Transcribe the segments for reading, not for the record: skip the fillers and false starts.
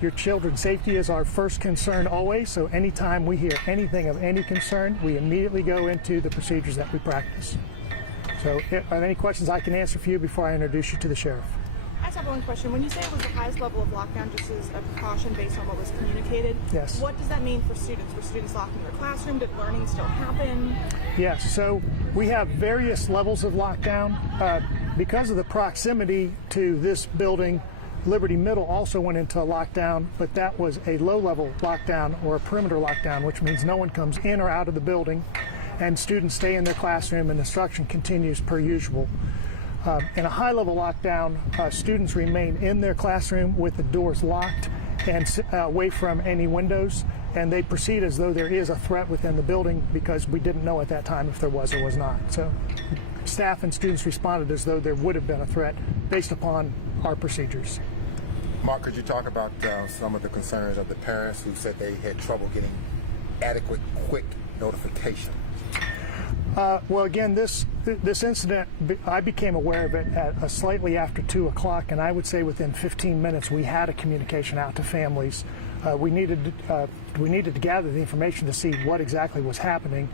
your children's safety is our first concern always, so anytime we hear anything of any concern, we immediately go into the procedures that we practice. So, are there any questions I can answer for you before I introduce you to the sheriff? I just have one question. When you say it was the highest level of lockdown just as a precaution based on what was communicated, Yes. What does that mean for students? Were students locked in their classroom? Did learning still happen? Yes, so we have various levels of lockdown. Because of the proximity to this building, Liberty Middle also went into a lockdown, but that was a low-level lockdown or a perimeter lockdown, which means no one comes in or out of the building, and students stay in their classroom and instruction continues per usual. In a high-level lockdown, students remain in their classroom with the doors locked and away from any windows, and they proceed as though there is a threat within the building because we didn't know at that time if there was or was not. So staff and students responded as though there would have been a threat based upon our procedures. Mark, could you talk about some of the concerns of the parents who said they had trouble getting adequate, quick notification? Well, again, this incident, I became aware of it at slightly after 2 o'clock, and I would say within 15 minutes we had a communication out to families. We needed to gather the information to see what exactly was happening.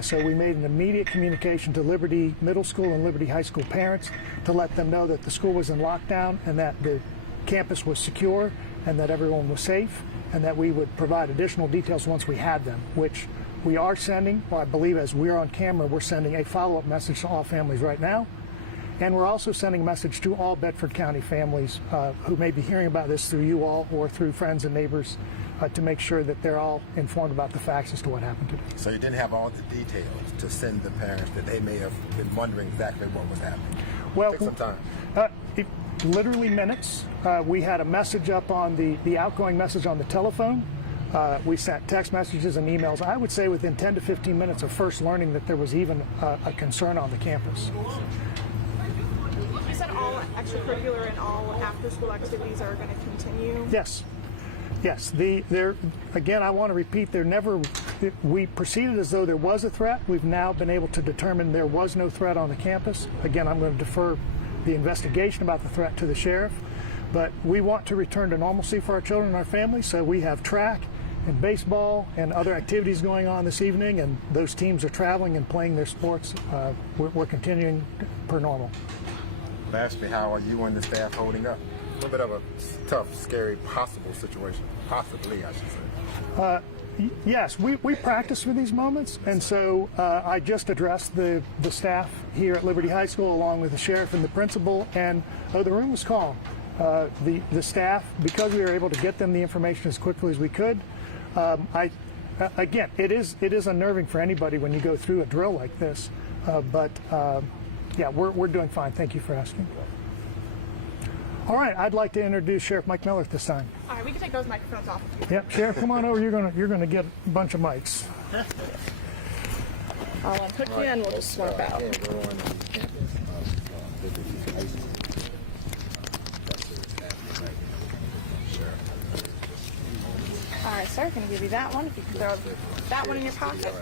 So we made an immediate communication to Liberty Middle School and Liberty High School parents to let them know that the school was in lockdown and that the campus was secure and that everyone was safe, and that we would provide additional details once we had them, which we are sending. Well, I believe as we're on camera, we're sending a follow-up message to all families right now. And we're also sending a message to all Bedford County families who may be hearing about this through you all or through friends and neighbors to make sure that they're all informed about the facts as to what happened today. So you didn't have all the details to send the parents that they may have been wondering exactly what was happening. Well, Take some time. Literally minutes. We had a message up on the outgoing message on the telephone. We sent text messages and emails. I would say within 10 to 15 minutes of first learning that there was even a concern on the campus. You said all extracurricular and all after-school activities are going to continue? Yes. Yes. Again, I want to repeat, we proceeded as though there was a threat. We've now been able to determine there was no threat on the campus. Again, I'm going to defer the investigation about the threat to the sheriff. But we want to return to normalcy for our children and our families, so we have track and baseball and other activities going on this evening, and those teams are traveling and playing their sports. We're continuing per normal. Lastly, how are you and the staff holding up? A little bit of a tough, scary, possible situation. Possibly, I should say. Yes, we practice for these moments, and so I just addressed the staff here at Liberty High School along with the sheriff and the principal, and the room was calm. The staff, because we were able to get them the information as quickly as we could, again, it is unnerving for anybody when you go through a drill like this, but yeah, we're doing fine. Thank you for asking. All right, I'd like to introduce Sheriff Mike Miller at this time. All right, we can take those microphones off. Yep, Sheriff, come on over. You're gonna get a bunch of mics. I'll unhook you and we'll just swap out. All right, sir, can I give you that one? If you can throw that one in your pocket. Here,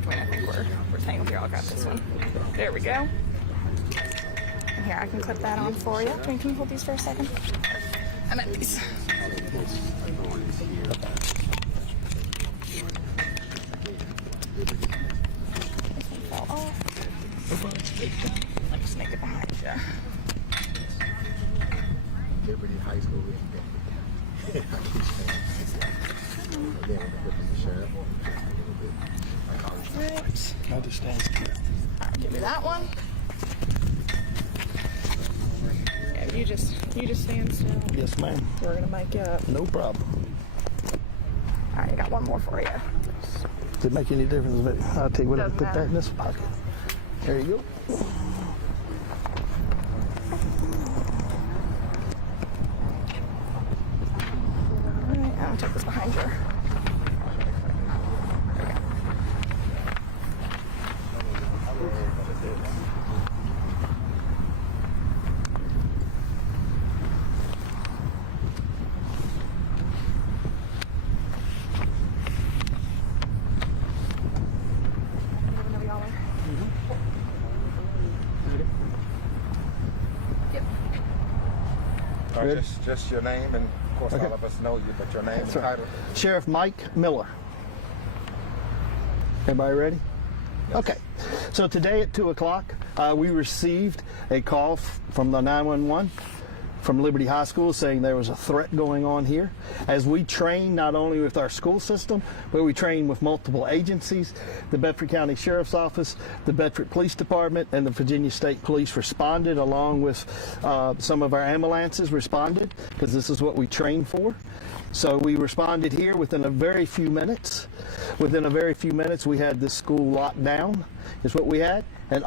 Dwayne, I think we're tangled here. I'll grab this one. There we go. And here, I can clip that on for you. Can you hold these for a second? And then these. This one fell off. Let me snake it behind you. Liberty High School. Right. I understand. All right, give me that one. Yeah, you just stand still. Yes, ma'am. We're gonna mic you up. No problem. All right, I got one more for you. Does it make any difference? But I'll take what I Doesn't put matter. that in this pocket. There you go. All right, I'm gonna take this behind you. Yep. Ready? Just your name, and of course all of us know you, but your name and title. Sheriff Mike Miller. Everybody ready? Okay. So today at 2 o'clock, we received a call from the 911 from Liberty High School saying there was a threat going on here. As we train not only with our school system, but we train with multiple agencies, the Bedford County Sheriff's Office, the Bedford Police Department, and the Virginia State Police responded, along with some of our ambulances responded, because this is what we train for. So we responded here within a very few minutes. Within a very few minutes, we had this school locked down, is what we had, and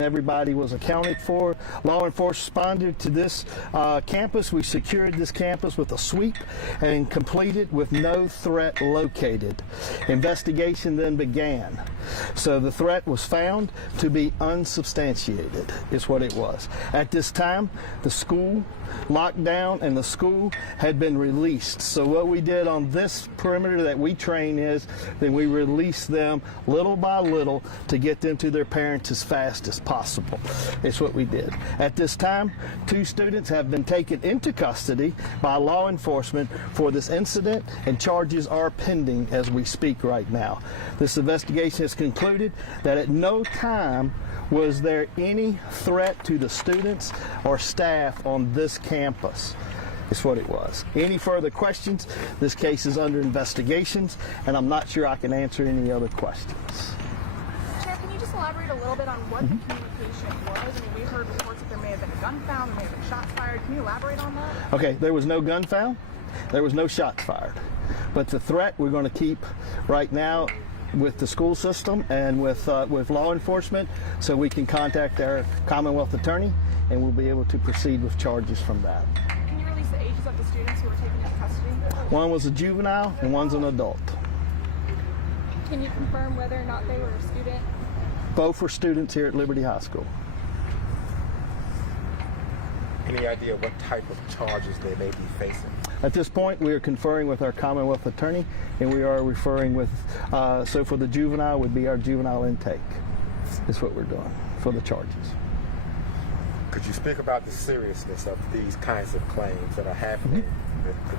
everybody was accounted for. Law enforcement responded to this campus. We secured this campus with a sweep and completed with no threat located. Investigation then began. So the threat was found to be unsubstantiated, is what it was. At this time, the school locked down and the school had been released. So what we did on this perimeter that we train is, then we released them little by little to get them to their parents as fast as possible. It's what we did. At this time, 2 students have been taken into custody by law enforcement for this incident, and charges are pending as we speak right now. This investigation has concluded that at no time was there any threat to the students or staff on this campus. Is what it was. Any further questions? This case is under investigations, and I'm not sure I can answer any other questions. Sheriff, can you just elaborate a little bit on what the communication was? I mean, we heard reports that there may have been a gun found, there may have been shots fired. Can you elaborate on that? Okay, there was no gun found. There was no shots fired. But the threat we're going to keep right now with the school system and with law enforcement, so we can contact our Commonwealth attorney, and we'll be able to proceed with charges from that. Can you release the ages of the students who were taken into custody? One was a juvenile and one's an adult. Can you confirm whether or not they were a student? Both were students here at Liberty High School. Any idea what type of charges they may be facing? At this point, we are conferring with our Commonwealth attorney, and we are referring with, so for the juvenile would be our juvenile intake, is what we're doing for the charges. Could you speak about the seriousness of these kinds of claims that are happening?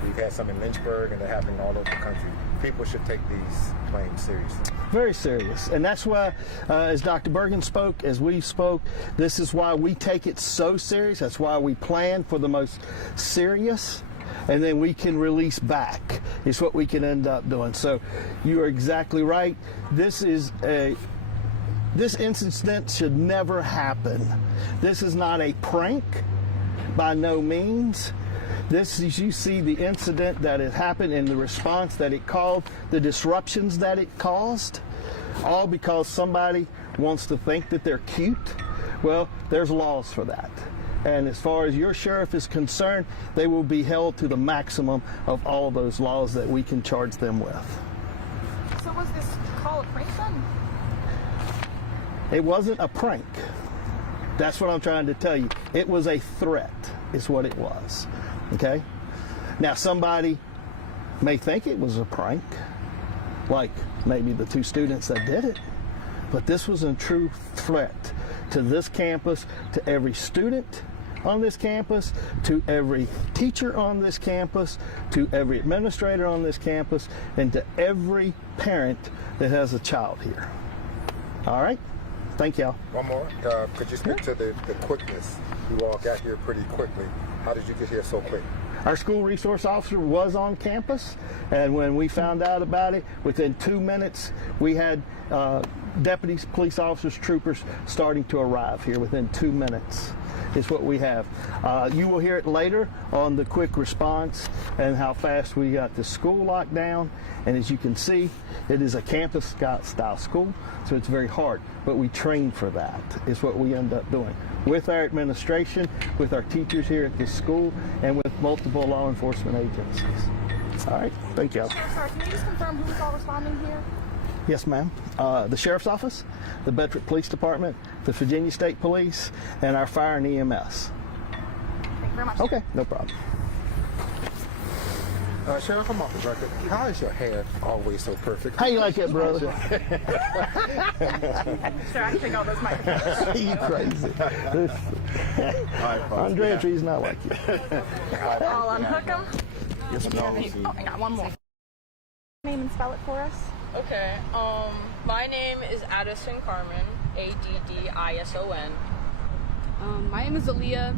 We've had some in Lynchburg, and they're happening all over the country. People should take these claims seriously. Very serious. And that's why, as Dr. Bergen spoke, as we spoke, this is why we take it so serious. That's why we plan for the most serious, and then we can release back. Is what we can end up doing. So you are exactly right. This incident should never happen. This is not a prank, by no means. This is, you see the incident that had happened and the response that it called, the disruptions that it caused, all because somebody wants to think that they're cute. Well, there's laws for that. And as far as your sheriff is concerned, they will be held to the maximum of all those laws that we can charge them with. So was this call a prank then? It wasn't a prank. That's what I'm trying to tell you. It was a threat, is what it was. Okay? Now, somebody may think it was a prank, like maybe the 2 students that did it, but this was a true threat to this campus, to every student on this campus, to every teacher on this campus, to every administrator on this campus, and to every parent that has a child here. All right? Thank y'all. One more. Could you speak to the quickness? You all got here pretty quickly. How did you get here so quick? Our school resource officer was on campus, and when we found out about it, within 2 minutes, we had deputies, police officers, troopers starting to arrive here within 2 minutes. Is what we have. You will hear it later on the quick response and how fast we got the school locked down. And as you can see, it is a campus style school, so it's very hard. But we train for that, is what we end up doing with our administration, with our teachers here at this school, and with multiple law enforcement agencies. All right, thank you. Sheriff, sorry, can you just confirm who's all responding here? Yes, ma'am. The Sheriff's Office, the Bedford Police Department, the Virginia State Police, and our fire and EMS. Thank you very much. Okay, no problem. Sheriff, I'm off the record. How is your hair always so perfect? How you like it, brother? Sure, I can take all those microphones. You crazy. Andrea Tree's not like you. I'll unhook them. Yes, ma'am. Oh, I got one more. Name and spell it for us. Okay. My name is Addison Carmen. Addison. My name is Aaliyah.